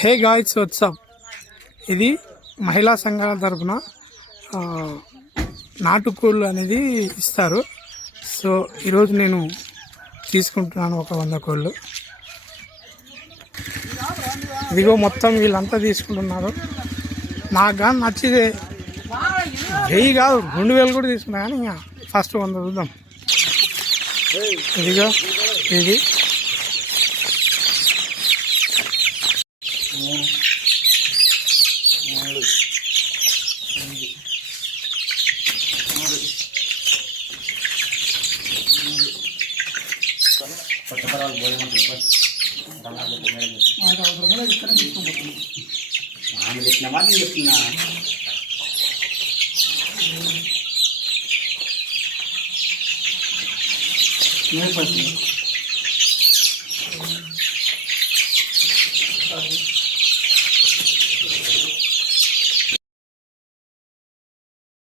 Hey guys WhatsApp. ఇది మహిళా సంఘాల తరపున నాటుకోళ్ళు అనేది ఇస్తారు. సో ఈరోజు నేను తీసుకుంటున్నాను ఒక 100 కోళ్ళు. ఇదిగో మొత్తం వీళ్ళంతా తీసుకుంటున్నారు. నాకు కానీ నచ్చితే 1000 కాదు 2000 కూడా తీసుకున్నా, కానీ ఇంకా ఫస్ట్ 100 చూద్దాం. ఇదిగో ఇది